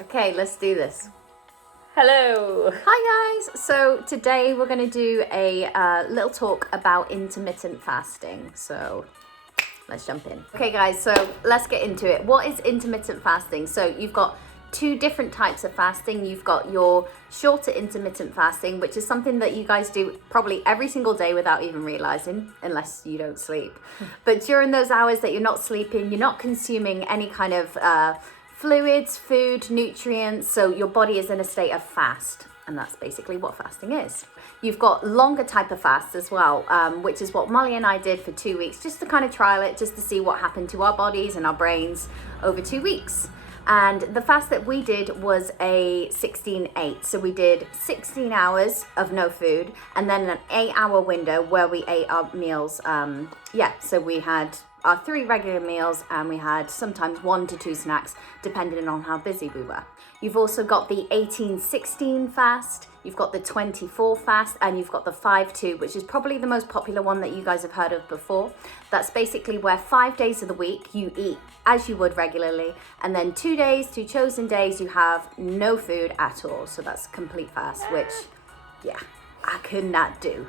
Okay, let's do this. Hello. Hi guys! So today we're going to do a little talk about intermittent fasting. So let's jump in. Okay guys, so let's get into it. What is intermittent fasting? So you've got two different types of fasting. You've got your shorter intermittent fasting, which is something that you guys do probably every single day without even realizing, unless you don't sleep. But during those hours that you're not sleeping, you're not consuming any kind of fluids, food, nutrients, so your body is in a state of fast, and that's basically what fasting is. You've got longer type of fasts as well, which is what Molly and I did for 2 weeks, just to kind of trial it, just to see what happened to our bodies and our brains over 2 weeks. And the fast that we did was a 16-8. So we did 16 hours of no food and then an 8-hour window where we ate our meals. So we had our 3 regular meals and we had sometimes 1 to 2 snacks depending on how busy we were. You've also got the 18-16 fast, you've got the 24 fast, and you've got the 5-2, which is probably the most popular one that you guys have heard of before. That's basically where 5 days of the week you eat as you would regularly, and then 2 days, 2 chosen days, you have no food at all. So that's complete fast, which, I could not do.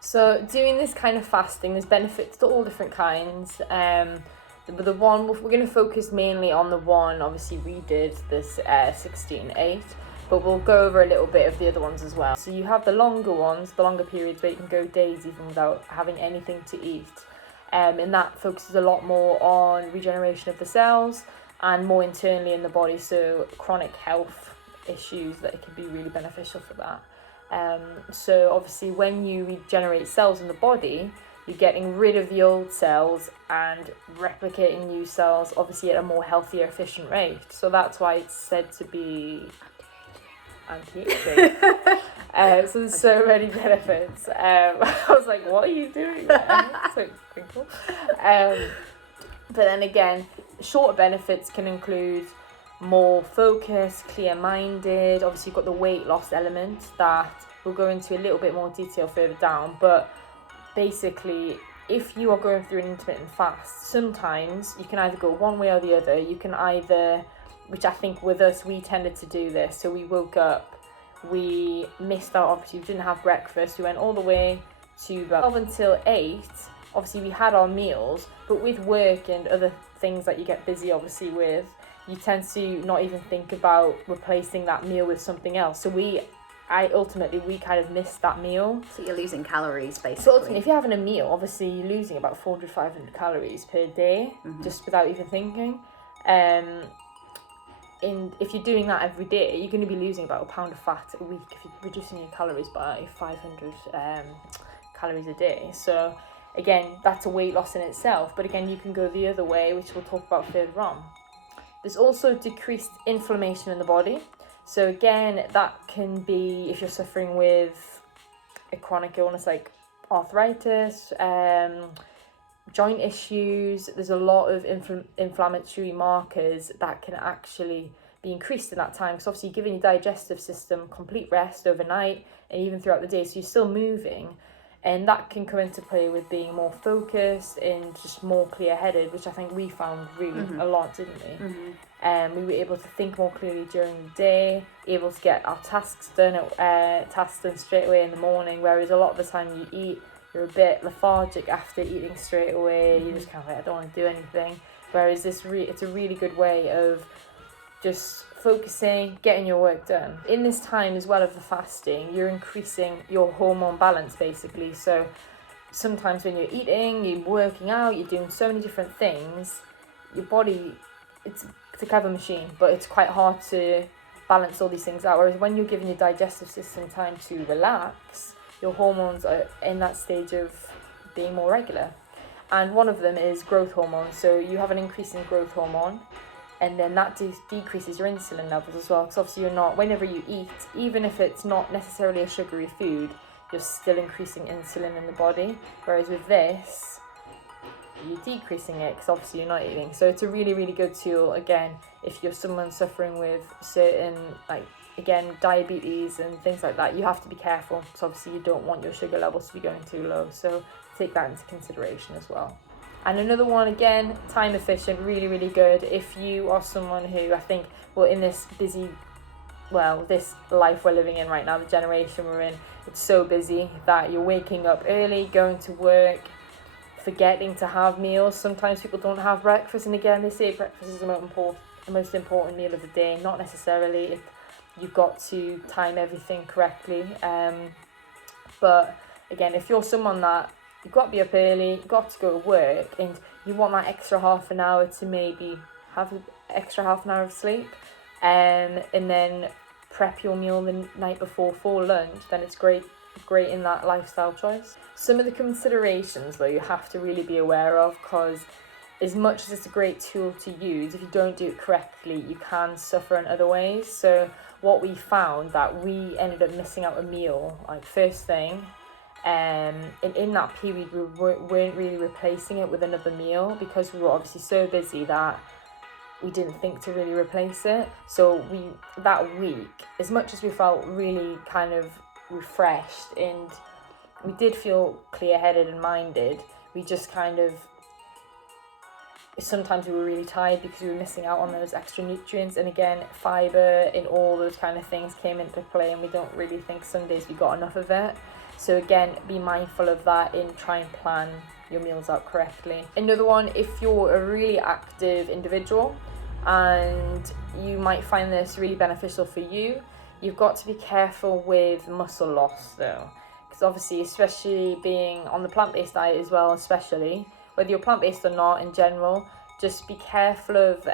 So doing this kind of fasting, there's benefits to all different kinds. But the one, we're going to focus mainly on the one, obviously we did this 16-8, but we'll go over a little bit of the other ones as well. So you have the longer ones, the longer periods where you can go days even without having anything to eat. And that focuses a lot more on regeneration of the cells and more internally in the body, so chronic health issues, that it can be really beneficial for that. So obviously when you regenerate cells in the body, you're getting rid of the old cells and replicating new cells, obviously at a more healthier, efficient rate. So that's why it's said to be anti-aging. So there's so many benefits. I was like, what are you doing there? So cool. But then again, shorter benefits can include more focus, clear-minded. Obviously you've got the weight loss element that we'll go into a little bit more detail further down, but basically if you are going through an intermittent fast, sometimes you can either go one way or the other. You can either, which I think with us we tended to do this, so we woke up, we missed out, obviously we didn't have breakfast, we went all the way to 12 until 8. Obviously we had our meals, but with work and other things that you get busy obviously with, you tend to not even think about replacing that meal with something else. So we kind of missed that meal. So you're losing calories basically. So ultimately, if you're having a meal, obviously you're losing about 400, 500 calories per day, just without even thinking. And if you're doing that every day, you're going to be losing about a pound of fat a week if you're reducing your calories by 500 calories a day. So again, that's a weight loss in itself. But again, you can go the other way, which we'll talk about further on. There's also decreased inflammation in the body. So again, that can be if you're suffering with a chronic illness like arthritis, joint issues. There's a lot of inflammatory markers that can actually be increased in that time, because obviously you're giving your digestive system complete rest overnight and even throughout the day, so you're still moving, and that can come into play with being more focused and just more clear-headed, which I think we found really a lot, didn't we? We were able to think more clearly during the day, able to get our tasks done straight away in the morning, whereas a lot of the time you eat, you're a bit lethargic after eating straight away. You're just kind of like, I don't want to do anything. Whereas it's a really good way of just focusing, getting your work done. In this time as well of the fasting, you're increasing your hormone balance basically. So sometimes when you're eating, you're working out, you're doing so many different things, your body, it's a clever machine, but it's quite hard to balance all these things out. Whereas when you're giving your digestive system time to relax, your hormones are in that stage of being more regular. And one of them is growth hormone. So you have an increase in growth hormone, and then that decreases your insulin levels as well. Because obviously whenever you eat, even if it's not necessarily a sugary food, you're still increasing insulin in the body. Whereas with this, you're decreasing it because obviously you're not eating. So it's a really, really good tool, again, if you're someone suffering with certain, diabetes and things like that. You have to be careful because obviously you don't want your sugar levels to be going too low. So take that into consideration as well. And another one, again, time efficient, really, really good. If you are someone who, I think, well, in this busy, well, this life we're living in right now, the generation we're in, it's so busy that you're waking up early, going to work, forgetting to have meals. Sometimes people don't have breakfast, and again, they say breakfast is the most important meal of the day. Not necessarily. You've got to time everything correctly. But again, if you're someone that you've got to be up early, you've got to go to work, and you want that extra half an hour to maybe have an extra half an hour of sleep, and then prep your meal the night before for lunch, then it's great in that lifestyle choice. Some of the considerations though you have to really be aware of, because as much as it's a great tool to use, if you don't do it correctly, you can suffer in other ways. So what we found, that we ended up missing out a meal, like first thing, and in that period we weren't really replacing it with another meal, because we were obviously so busy that we didn't think to really replace it. So that week, as much as we felt really kind of refreshed and we did feel clear-headed and minded, we just kind of, sometimes we were really tired because we were missing out on those extra nutrients. And again, fibre and all those kind of things came into play, and we don't really think some days we got enough of it. So again, be mindful of that and try and plan your meals out correctly. Another one, if you're a really active individual and you might find this really beneficial for you, you've got to be careful with muscle loss though, because obviously, especially being on the plant-based diet as well, especially whether you're plant-based or not, in general, just be careful of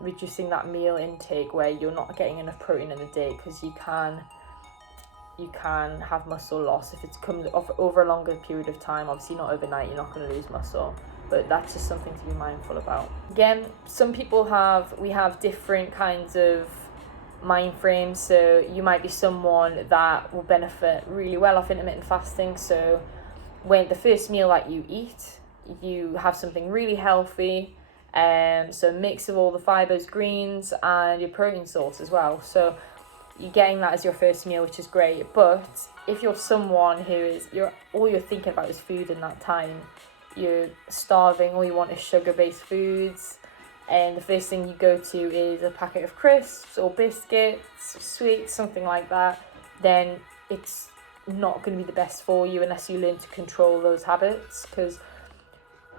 reducing that meal intake where you're not getting enough protein in the day, because you can have muscle loss if it's come over a longer period of time. Obviously not overnight, you're not going to lose muscle, but that's just something to be mindful about. Again, some people we have different kinds of mind frames. So you might be someone that will benefit really well off intermittent fasting. So when the first meal that you eat, you have something really healthy, so a mix of all the fibres, greens, and your protein source as well. So you're getting that as your first meal, which is great. But if you're someone who all you're thinking about is food in that time, you're starving, all you want is sugar-based foods, and the first thing you go to is a packet of crisps or biscuits, sweets, something like that, then it's not going to be the best for you unless you learn to control those habits. Because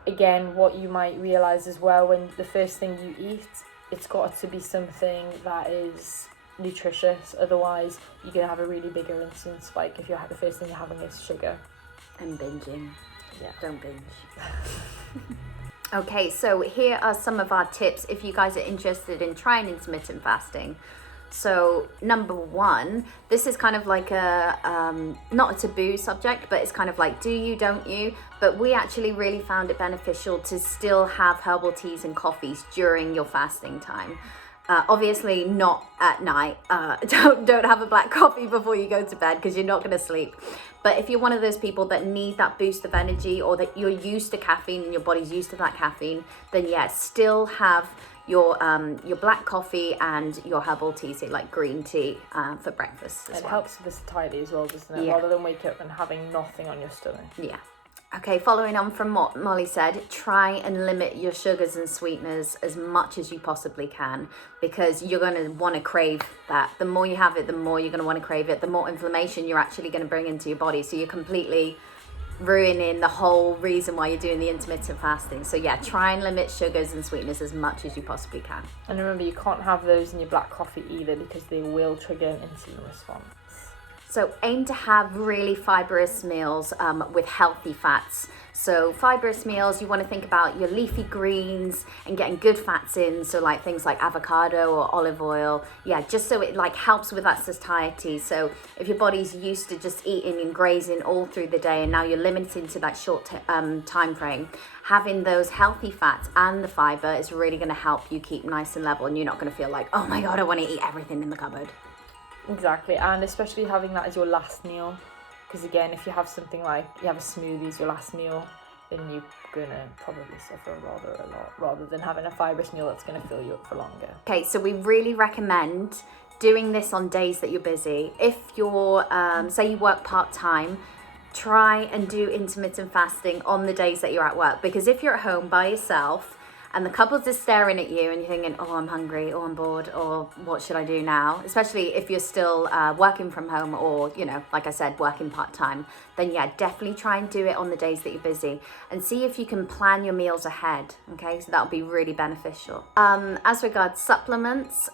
again, what you might realise as well, when the first thing you eat, it's got to be something that is nutritious. Otherwise, you're going to have a really bigger insulin spike if the first thing you're having is sugar. And binging. Yeah. Don't binge. Okay, so here are some of our tips if you guys are interested in trying intermittent fasting. So number one, this is kind of like a not a taboo subject, but it's kind of like do you, don't you? But we actually really found it beneficial to still have herbal teas and coffees during your fasting time. Obviously not at night. Don't have a black coffee before you go to bed, because you're not going to sleep. But if you're one of those people that need that boost of energy, or that you're used to caffeine and your body's used to that caffeine, then yeah, still have your black coffee and your herbal tea, so like green tea for breakfast as well. It helps with the satiety as well, doesn't it? Yeah. Rather than wake up and having nothing on your stomach. Yeah. Okay, following on from what Molly said, try and limit your sugars and sweeteners as much as you possibly can, because you're going to want to crave that. The more you have it, the more you're going to want to crave it, the more inflammation you're actually going to bring into your body. So you're completely ruining the whole reason why you're doing the intermittent fasting. So yeah, try and limit sugars and sweeteners as much as you possibly can. And remember, you can't have those in your black coffee either, because they will trigger an insulin response. So aim to have really fibrous meals with healthy fats. So fibrous meals, you want to think about your leafy greens and getting good fats in. So like things like avocado or olive oil. Yeah, just so it like helps with that satiety. So if your body's used to just eating and grazing all through the day, and now you're limited to that short time frame, having those healthy fats and the fiber is really going to help you keep nice and level, and you're not going to feel like, oh my God, I want to eat everything in the cupboard. Exactly, and especially having that as your last meal, because again, if you have something like you have a smoothie as your last meal, then you're gonna probably suffer rather a lot, rather than having a fibrous meal that's gonna fill you up for longer. Okay, so we really recommend doing this on days that you're busy. If you're say you work part-time, try and do intermittent fasting on the days that you're at work, because if you're at home by yourself and the couple's just staring at you and you're thinking, oh, I'm hungry, or I'm bored, or what should I do now? Especially if you're still working from home, or, you know, like I said, working part-time, then yeah, definitely try and do it on the days that you're busy, and see if you can plan your meals ahead, okay? So that'll be really beneficial. As regards supplements,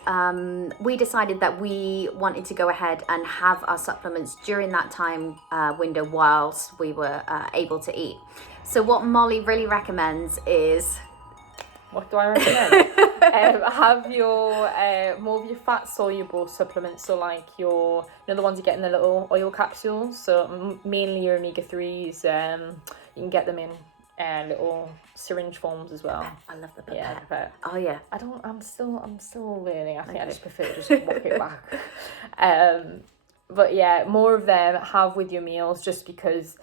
we decided that we wanted to go ahead and have our supplements during that time window whilst we were able to eat. So what Molly really recommends is... What do I recommend? Have your more of your fat soluble supplements, so like your, you know, the ones you get in the little oil capsules. So mainly your omega-3s. You can get them in little syringe forms as well. I love the pipette. Yeah, but oh yeah. I'm still learning. I think I just prefer to just walk it back. But yeah, more of them have with your meals, just because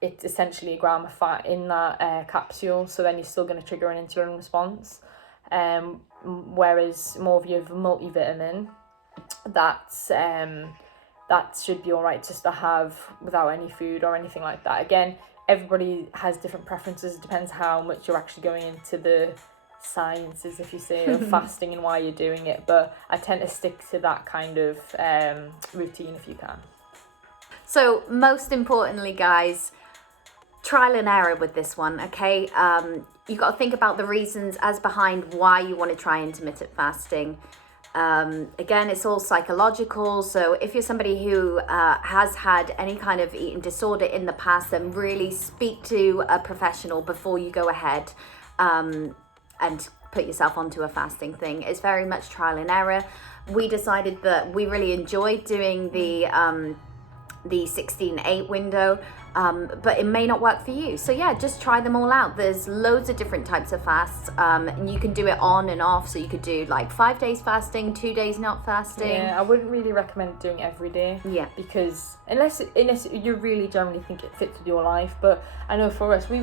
it's essentially a gram of fat in that capsule, so then you're still going to trigger an insulin response. Whereas more of your multivitamin, that should be all right just to have without any food or anything like that. Again, everybody has different preferences. It depends how much you're actually going into the sciences, if you say, of fasting and why you're doing it. But I tend to stick to that kind of routine if you can. So most importantly, guys, trial and error with this one, okay? You've got to think about the reasons as behind why you want to try intermittent fasting. Again, it's all psychological. So if you're somebody who has had any kind of eating disorder in the past, then really speak to a professional before you go ahead and put yourself onto a fasting thing. It's very much trial and error. We decided that we really enjoyed doing the 16-8 window, but it may not work for you. So yeah, just try them all out. There's loads of different types of fasts, and you can do it on and off. So you could do like 5 days fasting, 2 days not fasting. Yeah, I wouldn't really recommend doing it every day. Yeah. Because unless you really generally think it fits with your life. But I know for us, we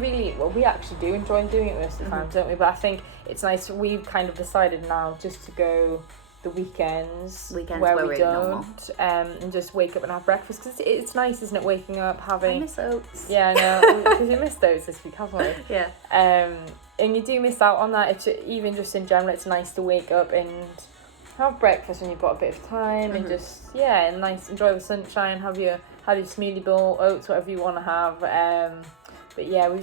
actually do enjoy doing it most of the time, don't we? But I think it's nice. We've kind of decided now just to go the weekends where we don't, and just wake up and have breakfast, because it's nice, isn't it, waking up having... I miss oats. Yeah, I know, because you missed those this week, haven't we? Yeah. And you do miss out on that. It's even just in general, it's nice to wake up and have breakfast when you've got a bit of time, and just enjoy the sunshine, have your smoothie bowl, oats, whatever you want to have. But yeah, I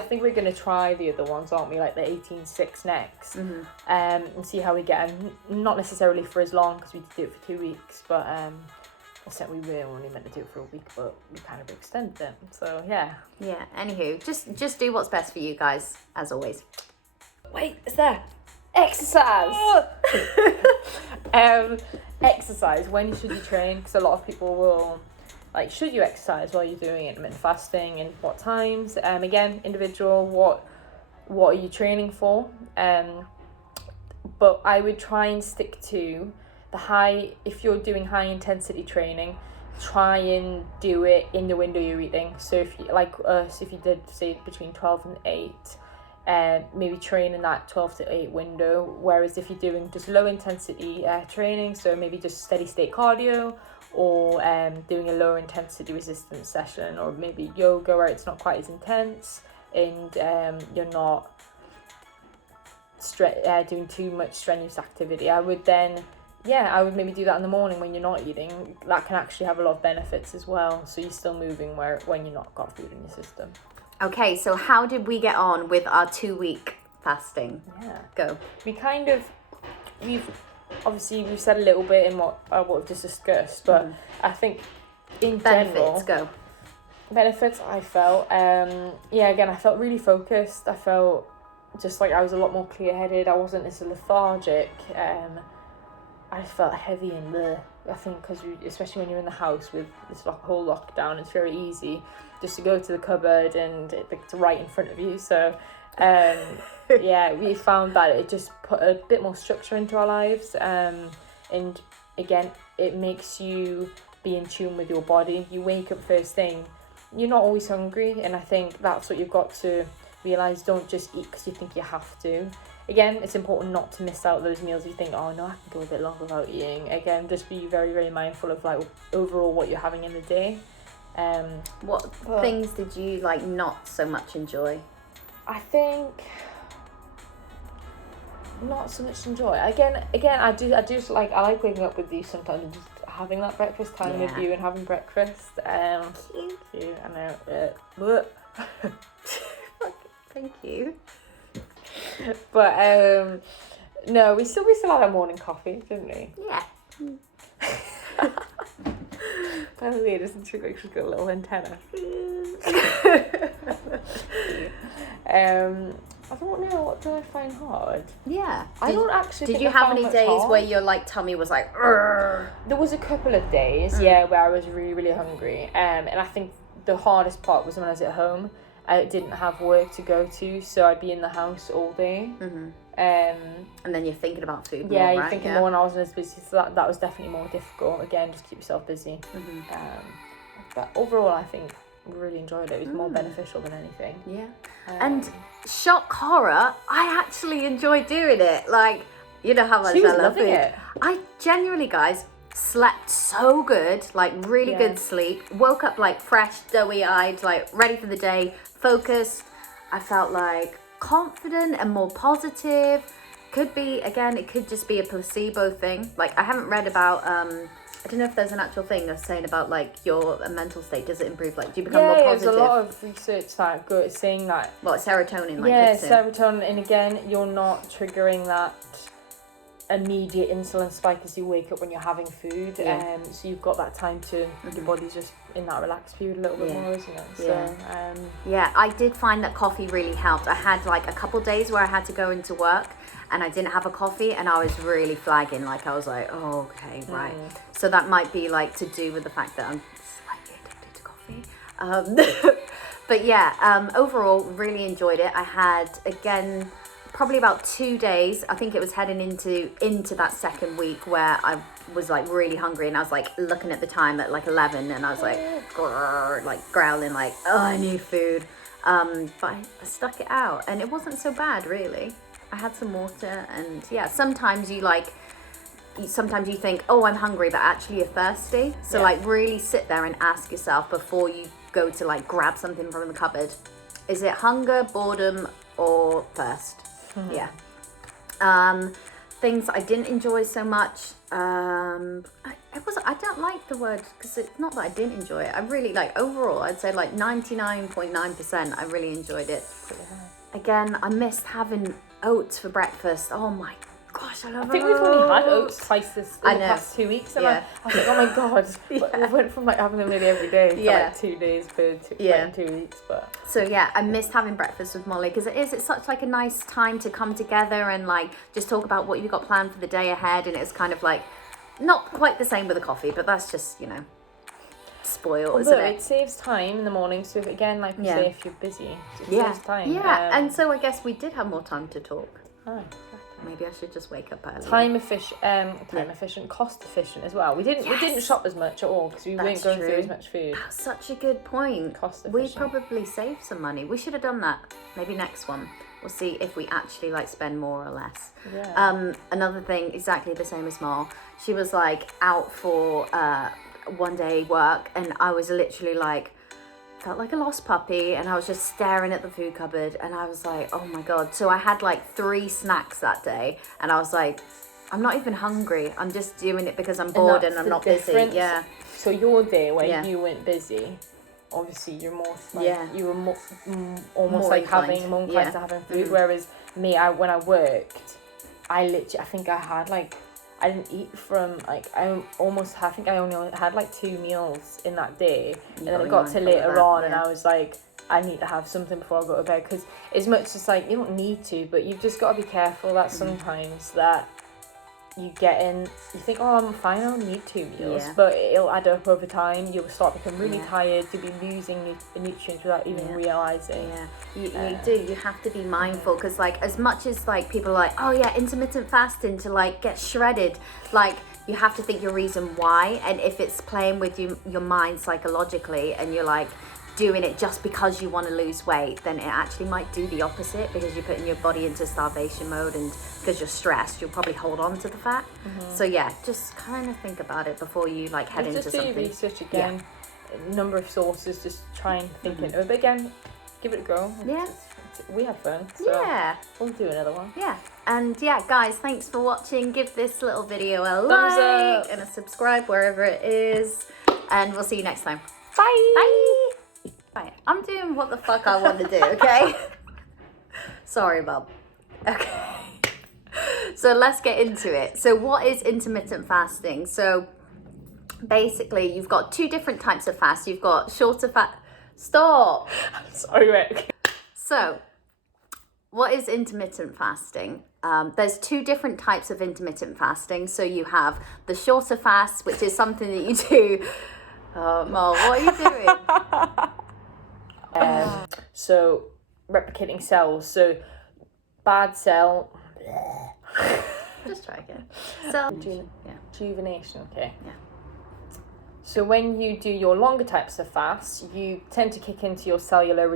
think we're going to try the other ones, aren't we? Like the 18-6 next, and see how we get. And not necessarily for as long, because we did it for 2 weeks, but I said we were only meant to do it for a week, but we kind of extended it. So yeah. Yeah. Anywho, just do what's best for you guys, as always. Wait, is there exercise? Exercise. When should you train? Because a lot of people will. Like, should you exercise while you're doing intermittent fasting, and what times? Again, individual, what are you training for? But I would try and stick to if you're doing high intensity training, try and do it in the window you're eating. So if you, like us, if you did say between 12 and 8, maybe train in that 12 to 8 window. Whereas if you're doing just low intensity training, so maybe just steady state cardio, or doing a lower intensity resistance session, or maybe yoga where it's not quite as intense, and you're not doing too much strenuous activity, I would maybe do that in the morning when you're not eating. That can actually have a lot of benefits as well, so you're still moving when you're not got food in your system. Okay, so how did we get on with our 2-week fasting? Yeah, go. We've said a little bit in what we've just discussed, but I think in general... Benefits, I felt, again, I felt really focused. I felt just like I was a lot more clear-headed. I wasn't as lethargic. I felt heavy and I think because especially when you're in the house with this whole lockdown, it's very easy just to go to the cupboard and it's right in front of you. So, we found that it just put a bit more structure into our lives. And again, it makes you be in tune with your body. You wake up first thing, you're not always hungry, and I think that's what you've got to realise. Don't just eat because you think you have to. Again, it's important not to miss out those meals you think, oh no, I can go a bit longer without eating. Again, just be very, very mindful of like overall what you're having in the day. What things did you like not so much enjoy? I think not so much enjoy. Again, I do like, I like waking up with you sometimes and just having that breakfast time with you and having breakfast. Cute. I know. Thank you. But no, we still had our morning coffee, didn't we? Yeah. By the way, doesn't she like she's got a little antenna? I don't know, what do I find hard? Yeah. I don't actually Did think you I have found any much days hard. where your like tummy was like "Urgh"? There was a couple of days, where I was really, really hungry. And I think the hardest part was when I was at home. I didn't have work to go to, so I'd be in the house all day. Mm-hmm. And then you're thinking about food yeah, more, you're right? thinking more when I wasn't as busy, so that was definitely more difficult. Again, just keep yourself busy. Mm-hmm. But overall, I think we really enjoyed it. It was more beneficial than anything. Yeah. And shock horror, I actually enjoy doing it. Like, you know how much She was I love loving food. it. I genuinely, guys, slept so good, like really good sleep. Woke up like fresh, doughy-eyed, like ready for the day, focused. I felt like confident and more positive. Could be, again, it could just be a placebo thing. Like, I haven't read about I don't know if there's an actual thing of saying about like your mental state. Does it improve? Like, do you become more positive? There's a lot of research that saying that. Well, serotonin, like kicks in. Serotonin, and again, you're not triggering that immediate insulin spike as you wake up when you're having food. So you've got that time to your body's just in that relaxed period a little bit more, isn't it? So I did find that coffee really helped. I had like a couple days where I had to go into work and I didn't have a coffee and I was really flagging. Like, I was like, oh, okay, right. So that might be like to do with the fact that I'm slightly addicted to coffee. But yeah, overall, really enjoyed it. I had, again, probably about 2 days. I think it was heading into that second week where I was like really hungry and I was like looking at the time at like 11 and I was like, grrr, like growling like, oh, I need food. But I stuck it out and it wasn't so bad, really. I had some water and yeah, sometimes you think, oh, I'm hungry, but actually you're thirsty. So like really sit there and ask yourself before you go to like grab something from the cupboard. Is it hunger, boredom, or thirst? Yeah. Things I didn't enjoy so much. I don't like the word because it's not that I didn't enjoy it. I really like overall. I'd say like 99.9%. I really enjoyed it. Again, I missed having oats for breakfast. Oh my gosh, I love oats. I think we've only had oats twice in the past 2 weeks, and I was like, oh my god. We went from like having them nearly every day to like 2 days per 2 weeks. But so yeah, I missed having breakfast with Molly because it's such like a nice time to come together and like just talk about what you've got planned for the day ahead, and it's kind of like not quite the same with a coffee, but that's just, you know, spoiled, isn't it? It saves time in the morning, so again, like we say, if you're busy, it saves time. And so I guess we did have more time to talk. Maybe I should just wake up early. Time efficient, cost efficient as well. We didn't shop as much at all because we weren't going through as much food. That's such a good point. Cost efficient. We probably saved some money. We should have done that. Maybe next one. We'll see if we actually like spend more or less. Yeah. Another thing, exactly the same as Mal. She was like out for one day work, and I was literally like, felt like a lost puppy, and I was just staring at the food cupboard and I was like, oh my god. So I had like 3 snacks that day and I was like, I'm not even hungry, I'm just doing it because I'm bored and I'm not busy. So your day when you weren't busy, obviously you're more like, you were more almost more like inclined. Having more inclined to having food, whereas me, when I worked, I think I had like, I didn't eat from like, I think I only had like 2 meals in that day. And then it got to later on and I was like, I need to have something before I go to bed, because as much as like, you don't need to, but you've just got to be careful that sometimes that you think, oh, I'm fine, I don't need 2 meals, but it'll add up over time. You'll start becoming really tired, you'll be losing the nutrients without even realising. You have to be mindful, because like as much as like people are like, oh yeah, intermittent fasting to like get shredded, like you have to think your reason why, and if it's playing with your mind psychologically and you're like doing it just because you want to lose weight, then it actually might do the opposite, because you're putting your body into starvation mode, and because you're stressed, you'll probably hold on to the fat. So yeah, just kind of think about it before you like head into something. Just do research again. a number of sources, just try and think into it. But again, give it a go. Yeah. We have fun. So Yeah. we'll do another one. Yeah. And yeah, guys, thanks for watching. Give this little video a Thumbs like up. and a subscribe wherever it is. And we'll see you next time. Bye. Bye. Right, I'm doing what the fuck I want to do, okay? Sorry, Mum. Okay. So let's get into it. So what is intermittent fasting? So basically, you've got two different types of fast. You've got shorter fast. Stop. Sorry, Rick. So, what is intermittent fasting? There's two different types of intermittent fasting. So you have the shorter fast, which is something that you do. Oh, Mo, what are you doing? So replicating cells. So bad cell. Just try again. So, Rejuvenation. Okay. Yeah. So when you do your longer types of fasts, you tend to kick into your cellular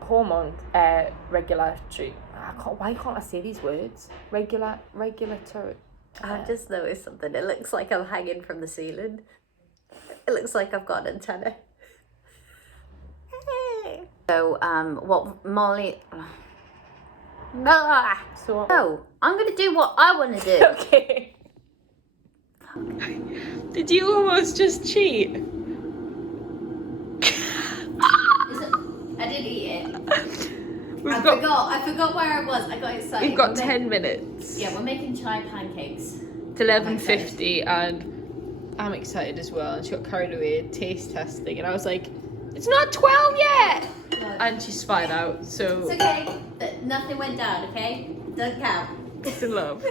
hormone regulatory. Why can't I say these words? Regulatory. I've just noticed something. It looks like I'm hanging from the ceiling. It looks like I've got an antenna. So, what Molly... So No, I'm going to do what I want to do. okay. Did you almost just cheat? I didn't eat it. I forgot where I was. I got excited. We've got 10 minutes. Yeah, we're making chai pancakes. It's 11:50 and I'm excited as well. And she got carried away taste testing and I was like, it's not 12 yet! And she spied out, so It's okay. Nothing went down, okay? Doesn't count. it's in love.